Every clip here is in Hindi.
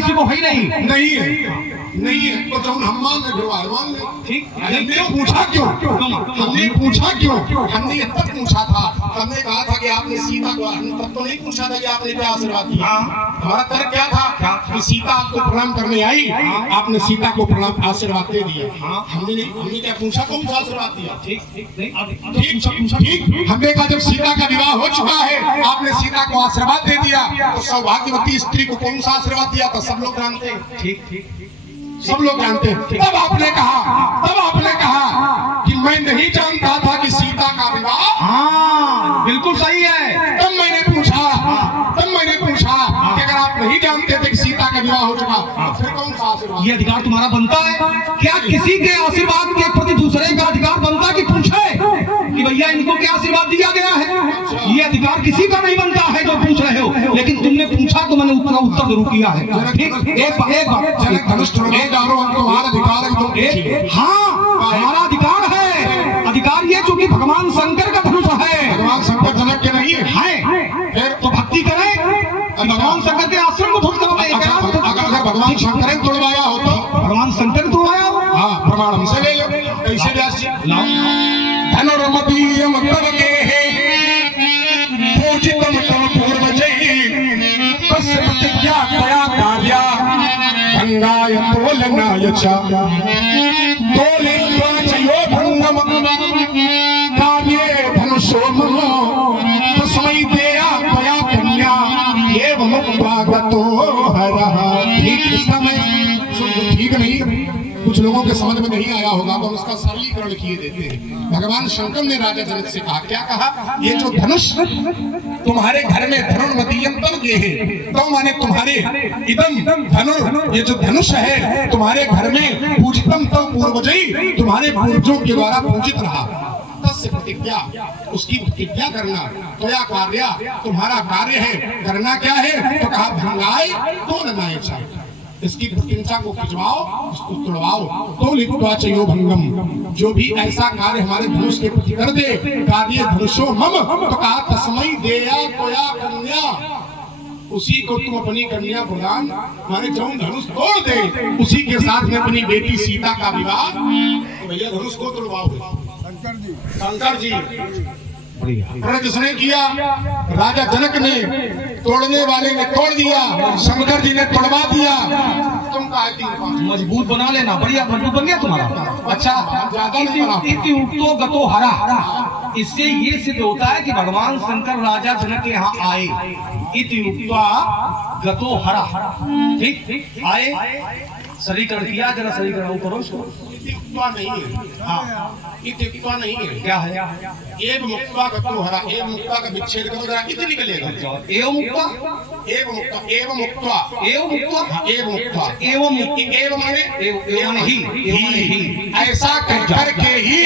किसी को है नहीं। नहीं है, नहीं है तो जब हम मान रहे ठीक, हमने पूछा क्यों? हमने पूछा क्यों? हमने तब पूछा था, हमने कहा था कि आपने सीता को, तब तो नहीं पूछा था कि आपने क्या आशीर्वाद दिया। हमारा तर्क क्या था कि सीता आपको प्रणाम करने आई, आपने सीता को प्रणाम आशीर्वाद दे दिया। हमने क्या पूछा, कौन सा आशीर्वाद दिया? ठीक, हमने कहा जब सीता का विवाह हो चुका है, आपने सीता को आशीर्वाद दे दिया, तो सौभाग्यवती स्त्री को कौन सा आशीर्वाद दिया था सब लोग जानते हैं। ठीक, सब लोग जानते हैं। तब आपने कहा कि मैं नहीं जानता था कि सीता का विवाह। हाँ बिल्कुल सही है। तब मैंने पूछा कि अगर आप नहीं जानते थे कि सीता का विवाह हो चुका, तो फिर कौन सा आशीर्वाद? ये अधिकार तुम्हारा बनता है क्या? किसी के आशीर्वाद के प्रति दूसरे का अधिकार बनता कि पूछे कि भैया इनको क्या आशीर्वाद दिया गया है? ये अधिकार किसी का नहीं बनता है जो पूछ रहे हो, लेकिन तुमने पूछा तो मैंने उत्तर जरूर किया है। ठीक, एक बात धनुष तुम्हारा अधिकार है। हाँ हमारा अधिकार है। अधिकार ये चूंकि भगवान शंकर का धनुष है, भगवान शंकर जनक के नहीं है, फिर तो भक्ति करें, भगवान शंकर के आश्रम को ध्वस्त करवाए। अगर भगवान शंकर ने तोड़वाया हो तो भगवान शंकर ने तोड़वाया हो। हाँ, प्रमाण हमसे ले लो। कैसे व्यास जी? धनुर्मतीयम तव गेहे पूजितम तव पूर्वजैः तस्य प्रतिज्ञा त्वया कार्या भंगाय तोलनाय च तोलित्वा च यो भंगम कार्ये धनुषो मम तस्मै देया त्वया कन्या एवमुक्त्वा गतो हरः। ठीक, इसका मैं ठीक नहीं, कुछ लोगों के समझ में नहीं आया होगा तो हम इसका सरलीकरण किए देते हैं। भगवान शंकर ने राजा जनक से कहा, क्या कहा? ये जो धनुष तुम्हारे घर में धनुर्मतीयम तव गेहे, तो माने तुम्हारे इदम धनुर, ये जो धनुष है तुम्हारे घर में पूजितम तव पूर्वजैः, तुम्हारे पूर्वजों के द्वारा पूजित रहा। तस्य प्रतिज्ञा, उसकी प्रतिज्ञा करना, त्वया कार्या, तुम्हारा कार्य है, करना क्या है? तो कहा भंगाय तोलनाय च, इसकी प्रतिज्ञा को खिंचवाओ, उसको तोड़वाओ। तो लिखवा चयो भंगम, जो भी ऐसा कार्य हमारे धनुष के प्रति कर दे, कार्य धनुषो मम, तो कहा तस्मै देया त्वया कन्या, उसी को तुम अपनी कन्या प्रदान, माने जौन धनुष तोड़ दे उसी के साथ में अपनी बेटी सीता का विवाह। तो भैया धनुष को तोड़वाओ। शंकर जी किसने किया? राजा जनक ने, तोड़ने वाले ने तोड़ दिया, शंकर जी ने तोड़वा दिया। तुम मजबूत बना लेना, बढ़िया मजबूत बन गया तुम्हारा। अच्छा, ज्यादा गतो हरा, इससे ये सिद्ध होता है कि भगवान शंकर राजा जनक के यहाँ आए। इति उक्त्वा गतो हरा, ठीक, आए, शरीकरण किया। जरा शरीकरण करो उसको। नहीं है, हाँ, इत्युक्त्वा नहीं है। क्या है? एव मुक्त्वा गतो हरा, एव मुक्त्वा का विच्छेद करो जरा, कितने निकलेगा? एव मुक्त्वा, एव मुक्त्वा, एव मुक्त्वा, एव मुक्त्वा, एव मुक्त्वा, एव माने एव नहीं, ऐसा कह करके ही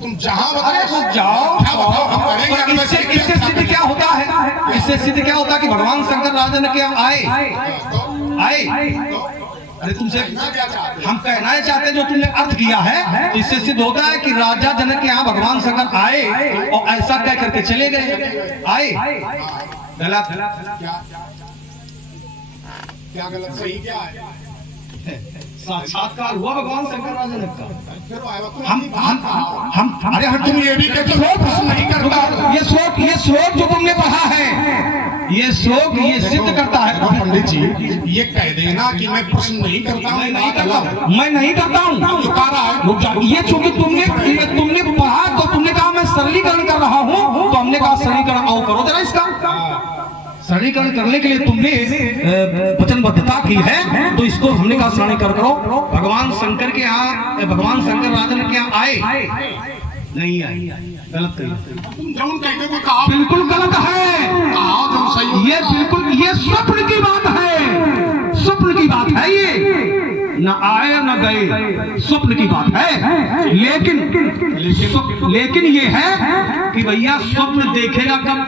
तुम जहां बताओ जाओ। इससे सिद्ध क्या होता है? इससे सिद्ध क्या होता है कि भगवान शंकर राजा ने क्या आए। अरे तुमसे हम कहना चाहते हैं जो तुमने अर्थ किया है, इससे सिद्ध होता है कि राजा जनक के यहाँ भगवान शंकर आए और ऐसा कह करके चले गए। आए गलत, क्या गलत, सही क्या है? साक्षात्कार हुआ भगवान शंकर राजा जनक का। हम अरे तुम ये भी कहते हो प्रश्न नहीं करता। ये श्लोक जो तुमने पढ़ा है, ये श्लोक ये सिद्ध करता है। पंडित जी ये कह देना कि मैं प्रश्न नहीं करता हूँ, मैं नहीं करता हूँ। ये चूंकि तुमने पढ़ा तो तुमने कहा मैं सरलीकरण कर रहा हूँ, तो हमने कहा सरलीकरण आओ करो जरा इसका। सरलीकरण करने के लिए तुमने वचनबद्धता की है, तो इसको हमने कहा सरलीकरण करो। भगवान शंकर के यहाँ, भगवान शंकर राजा के यहाँ आए नहीं आए, गलत कहा, बिल्कुल गलत है। ये बिल्कुल, ये स्वप्न की बात है, स्वप्न की बात है। ये न आए न गए, स्वप्न की बात है। लेकिन ये है कि भैया स्वप्न देखेगा कब?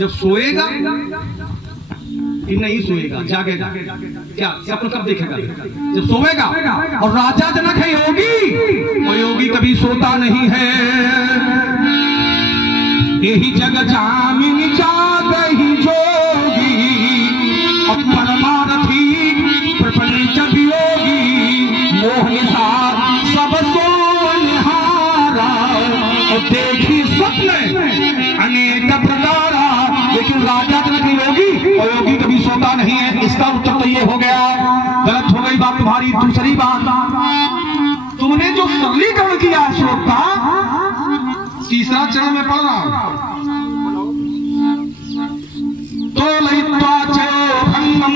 जब सोएगा कि नहीं सोएगा, जागेगा। क्या स्वप्न कब देखेगा? जब सोएगा। और राजा जनक है योगी, वो योगी कभी सोता नहीं है। यही जग जामिनी जागही जोगी, अपन कभी सोता नहीं है। इसका उत्तर तो ये हो गया, गलत हो गई बात तुम्हारी। दूसरी बात, तुमने जो सरलीकरण किया श्लोक का, तीसरा चरण में पढ़ रहा हूं, तो लयित्वा च भंगम,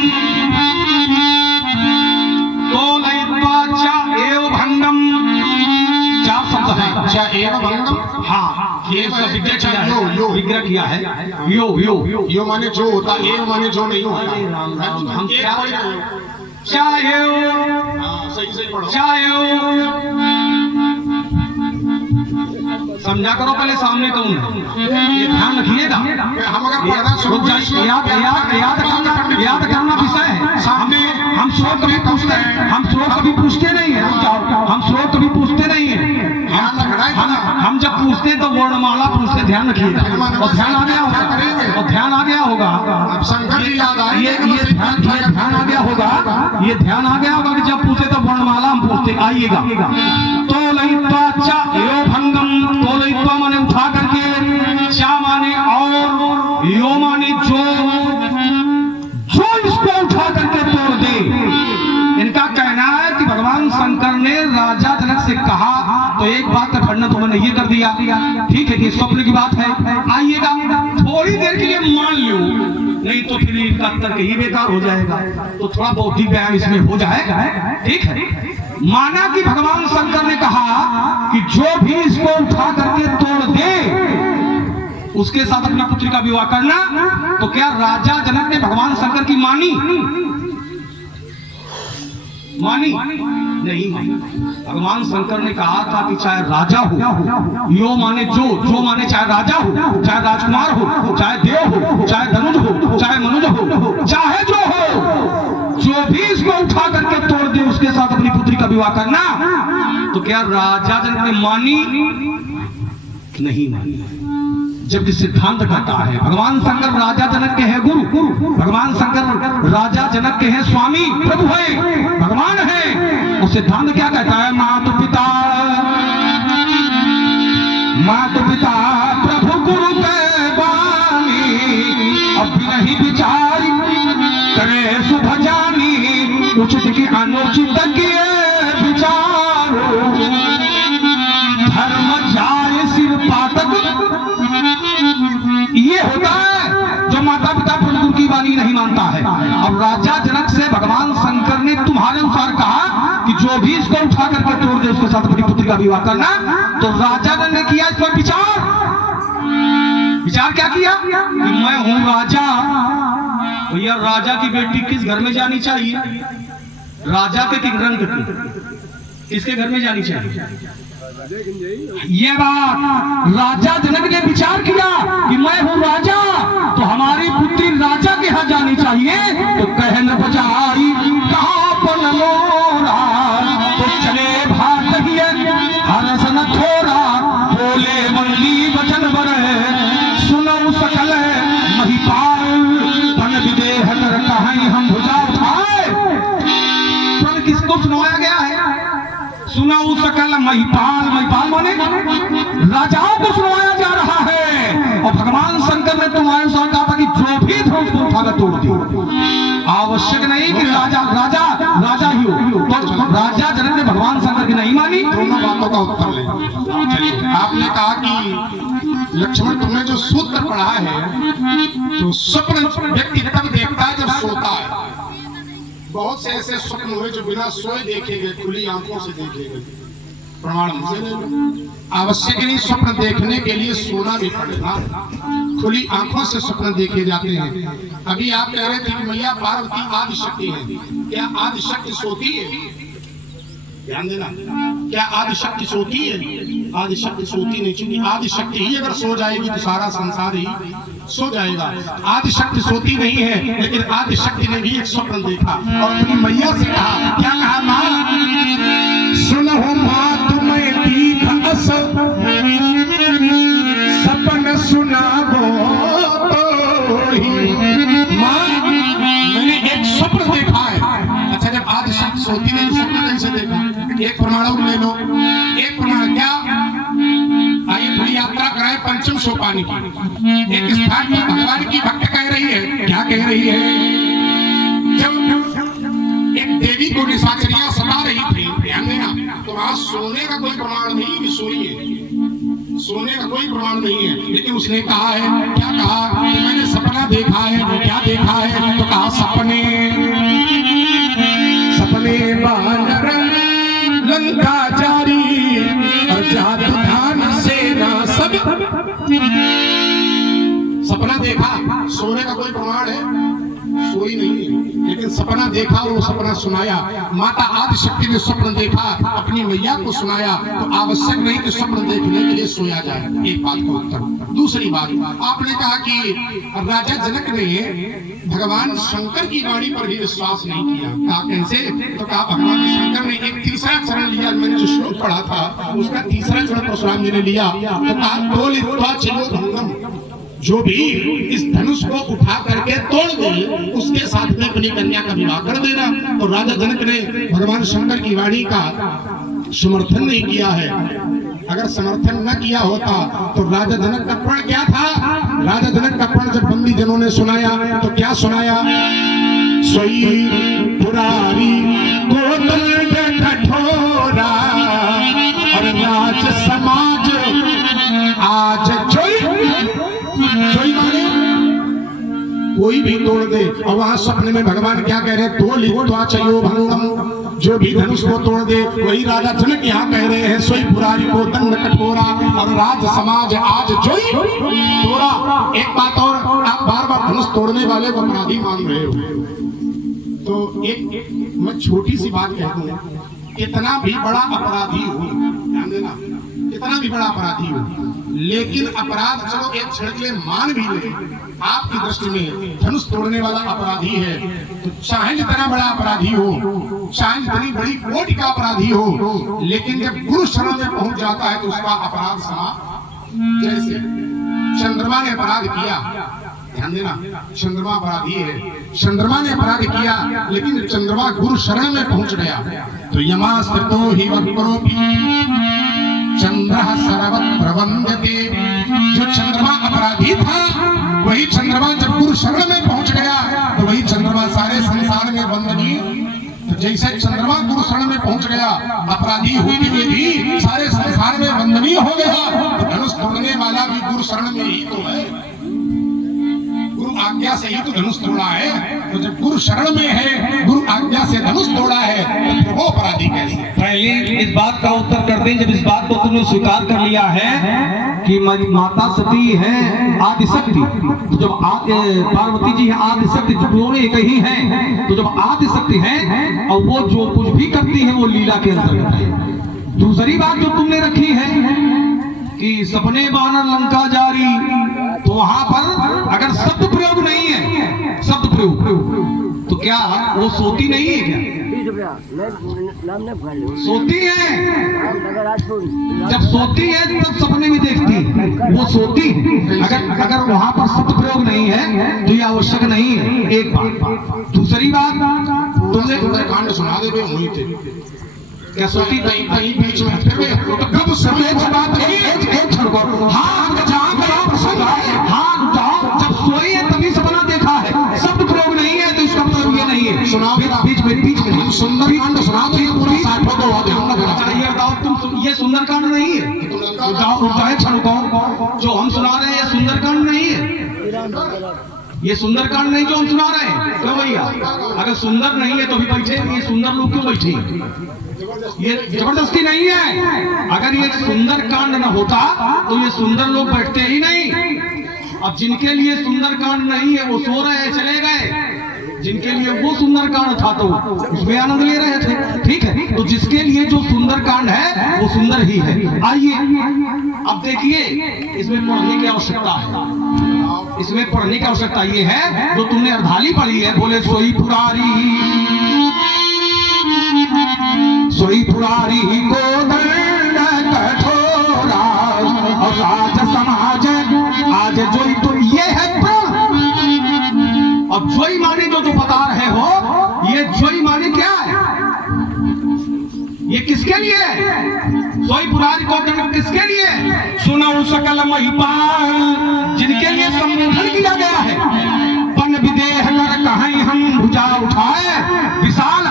तो लयित्वा च एव भंगम, चार शब्द है। च एव भंगम, हाँ, ये सब विग्रह किया है, विग्रह किया है। यो यो यो यो माने जो होता, एव माने जो नहीं होता। हम क्या चाहे सही पढ़ो। समझा करो पहले सामने कौन है, ये ध्यान रखिएगा। हम अगर पढ़ना शुरू करें, याद करना विषय है। सामने हम श्लोक कभी पूछते हैं, हम श्लोक कभी पूछते नहीं है, हम श्लोक कभी पूछते नहीं है। हम जब पूछते हैं तो वर्णमाला पूछते, ध्यान रखिएगा। और ध्यान आ गया होगा, और ध्यान आ गया होगा, शंकर जी याद आए, ये ध्यान आ गया होगा, ये ध्यान आ गया होगा कि जब पूछे तो वर्णमाला हम पूछते। आइएगा, तो लयित्वा च एव भंगम, तो लयित्वा माने उठा करके, चा माने और, यो माने जो इसको उठा करके तोड़ दे। इनका कहना है कि भगवान शंकर ने राजा जनक से कहा, तो एक बात का खंडन तुमने ये कर दिया, ठीक है कि स्वप्न की बात है। आइएगा, थोड़ी देर के लिए मान लो, नहीं तो फिर इसका तर्क ही बेकार हो जाएगा, तो थोड़ा बौद्धिक व्यायाम इसमें हो जाएगा, ठीक है। माना कि भगवान शंकर ने कहा कि जो भी इसको उठा करके तोड़ दे उसके साथ अपनी पुत्री का विवाह करना, तो क्या राजा जनक ने भगवान शंकर की मानी नहीं मानी। भगवान शंकर ने कहा था कि चाहे राजा हो, यो माने जो माने चाहे राजा हो, चाहे राजकुमार हो, चाहे देव हो, चाहे धनुज हो, चाहे मनुज हो, चाहे जो हो, जो भी इसको उठा करके तोड़ दे उसके साथ अपनी पुत्री का विवाह करना, तो क्या राजा जनक ने मानी नहीं मानी। जबकि सिद्धांत कहता है भगवान शंकर राजा जनक के हैं गुरु, भगवान शंकर राजा जनक के हैं स्वामी, प्रभु है, भगवान है। और सिद्धांत क्या कहता है, मातु पिता प्रभु गुरु के बानी, अब भी नहीं विचार करे शुभ जानी, उचित की अनुचित किए विचारो, धर्म जाय सिर पातक। ये होता है जो माता पिता प्रभु की वाणी नहीं मानता है। अब राजा जनक से भगवान शंकर ने तुम्हारे अनुसार कहा कि जो भी इसको उठा करके तोड़ दे उसके साथ अपनी पुत्री का विवाह करना, तो राजा जनक ने किया इस पर विचार क्या किया कि मैं हूं राजा, भैया राजा की बेटी किस घर में जानी चाहिए, राजा के किंग किसके घर में जानी चाहिए। ये बात राजा जनक ने विचार किया कि मैं हूं राजा, तो हमारी पुत्री राजा के यहाँ जानी चाहिए। तो कह न बजाई कहाँ पर मोरा, तो चले भात हरस न थोड़ा, बोले मंगली वचन बर, सुनो सकल महिपाल, बन विदेह कर कहीं हम भुजा उठाए। पर किसको सुनाया गया है, सुना सकल महिपाल माने राजाओं को सुनाया जा रहा है। और भगवान शंकर ने तुम्हारे साथ कहा था कि जो भी धनुष को उठाकर तोड़ दो, आवश्यक नहीं कि राजा ही हो। तो राजा जनक ने भगवान शंकर की नहीं मानी। दोनों बातों का उत्तर ले। आपने कहा कि लक्ष्मण तुमने जो सूत्र पढ़ा है, तो स्वप्न व्यक्ति तब देखता है जब सोता है। बहुत से ऐसे स्वप्न हुए जो बिना सोए देखे गए, खुली आंखों से देखे गए। प्रमाण हमसे ले लो। आवश्यक नहीं स्वप्न देखने के लिए सोना भी पड़ेगा, खुली आंखों से स्वप्न देखे जाते हैं। अभी आप कह रहे थे कि मैया पार्वती आदि शक्ति है, क्या आदि शक्ति सोती है? ध्यान देना, क्या आदि शक्ति सोती है? आदि शक्ति सोती नहीं, चूंकि आदि शक्ति ही अगर सो जाएगी तो सारा संसार ही सो जाएगा। आदि शक्ति सोती नहीं है, लेकिन आदि शक्ति ने भी एक स्वप्न देखा और अपनी मैया से कहा, क्या कहा मां, सुनो मां तुम्हें दीख अस सपन सुनावो मां, मैंने एक स्वप्न देखा है। अच्छा, जब आदि शक्ति सोती नहीं तो स्वप्न कैसे देखा? एक प्रमाण और ले लो। एक प्रमाण क्या, आइए थोड़ी यात्रा कराए पंचम सोपान की। एक स्थान पर भगवान की भक्त कह रही है, क्या कह रही है, देवी को निशाचरियां सता रही थी, ध्यान देना। तो वहां सोने का कोई प्रमाण नहीं कि सोई है, सोने का कोई प्रमाण नहीं है, लेकिन उसने कहा है, क्या कहा कि मैंने सपना देखा है। क्या देखा है? तो कहा सपने बानर लंका जारी और जादू ध्यान सेना सब। सपना देखा, सोने का कोई प्रमाण है? सोई नहीं है, लेकिन सपना देखा और वो सपना सुनाया। माता आदिशक्ति ने स्वप्न देखा, अपनी मैया को सुनाया। तो आवश्यक नहीं कि स्वप्न देखने के लिए सोया जाए। एक बात को उत्तर। दूसरी बात, आपने कहा कि राजा जनक ने भगवान शंकर की वाणी पर भी विश्वास नहीं किया। कहा कैसे? तो कहा भगवान शंकर ने एक तीसरा चरण लिया। मैंने जो श्लोक पढ़ा था उसका तीसरा चरण परशुराम जी ने लिया। तो कहा तोलित्वा छिन्नोद्धंगम, जो भी इस धनुष को उठा करके तोड़ दे उसके साथ में अपनी कन्या का विवाह कर देना। तो राजा जनक ने भगवान शंकर की वाणी का समर्थन नहीं किया है। अगर समर्थन न किया होता तो राजा जनक का प्रण क्या था? राजा जनक का प्रण जब बंदी जनों ने सुनाया तो क्या सुनाया? सोई पुरारी गोदंड कठोरा और राज समाज आज कोई भी तोड़ दे। और वहां सपने में भगवान क्या कह रहे हैं? तो लिखवा चाहिए भंगम, जो भी धनुष को तोड़ दे। वही राजा जनक यहाँ कह रहे हैं, सोई पुरारी को दंड कठोरा और राज समाज आज जोई तोड़ा। एक बात और, आप बार बार धनुष तोड़ने वाले को अपराधी मान रहे हो। तो एक मैं छोटी सी बात कह दूं, कितना भी बड़ा अपराधी हो, ध्यान देना, कितना भी बड़ा अपराधी हो, लेकिन अपराध चलो एक क्षण के लिए मान भी ले, आपकी दृष्टि में धनुष तोड़ने वाला अपराधी है। तो चाहे जितना बड़ा अपराधी हो, चाहे जितनी बड़ी कोटि का अपराधी हो, लेकिन जब गुरु शरण में पहुंच जाता है तो उसका अपराध समाप्त। जैसे चंद्रमा ने अपराध किया, ध्यान देना, चंद्रमा अपराधी है, चंद्रमा ने अपराध किया, लेकिन चंद्रमा गुरु शरण में पहुंच गया तो यमास्त्रितो हि वक्रोपि चंद्र सर्वत्र प्रबंधते। जो चंद्रमा अपराधी था वही चंद्रमा जब गुरु शरण में पहुंच गया तो वही चंद्रमा सारे संसार में वंदनीय। तो जैसे चंद्रमा गुरु शरण में पहुंच गया, अपराधी होते हुए भी सारे संसार में वंदनीय हो गया। तो धनुष तोड़ने वाला भी गुरु शरण में ही तो है, गुरु आज्ञा से ही तो धनुष तोड़ा है। तो जब गुरु शरण में है, गुरु आज्ञा से धनुष तोड़ा है, तो वो अपराधी कैसे? पहले इस बात का उत्तर कर दें। जब इस बात को तुमने स्वीकार कर लिया है कि माता सती है आदिशक्ति, तो जब पार्वती जी है आदिशक्ति, दोनों एक ही हैं, तो जब आदिशक्ति है और वो जो कुछ भी करती है वो लीला के अंतर्गत है। दूसरी बात जो तुमने रखी है कि सपने बानर लंका जारी, तो वहां पर अगर शब्द प्रयोग नहीं है, शब्द प्रयोग, तो क्या वो सोती नहीं है? क्या सोती है? जब सोती है तब सपने में देखती है, वो सोती है। अगर वहां पर शब्द प्रयोग नहीं है तो ये आवश्यक नहीं है। एक बात। दूसरी बात, तुमने कांड सुना दे वही थे, क्या सोती कहीं कहीं बीच में तो कब समय बात जब सोई है तभी सपना देखा है, शब्द प्रयोग नहीं है तो इसका मतलब ये नहीं है। सुनाओ बीच में सुंदरकांड सुना दो, पूरा 60 को ध्यान रखना। ये बताओ तुम, ये सुंदरकांड नहीं है जो हम सुना रहे हैं, ये सुंदरकांड नहीं है। ये सुंदरकांड नहीं जो हम सुना रहे हैं। क्यों भैया? अगर सुंदर नहीं है तो भी बैठे, ये सुंदर लोग क्यों बैठे? ये जबरदस्ती नहीं है। अगर ये सुंदरकांड न होता तो ये सुंदर लोग बैठते ही नहीं। अब जिनके लिए सुंदरकांड नहीं है वो सो रहे हैं, चले गए। जिनके लिए वो सुंदरकांड था तो उसमें आनंद ले रहे थे। ठीक है, तो जिसके लिए जो सुंदरकांड है वो सुंदर ही है। आइए अब देखिए, इसमें पढ़ने की आवश्यकता है। इसमें पढ़ने की आवश्यकता ये है जो तुमने अर्धाली पढ़ी है। बोले सोई पुरारी को दंड कठोरा और राज समाज आज जोई, तो ये है प्रण। अब जोई माने जो बता रहे हो, ये जोई माने क्या है? ये किसके लिए? सोई पुरारी को दंड किसके लिए? सुनो सकल महिपाल, जिनके लिए संबोधन किया गया है। पन विदेह कर कहीं हम भुजा उठाए, विशाल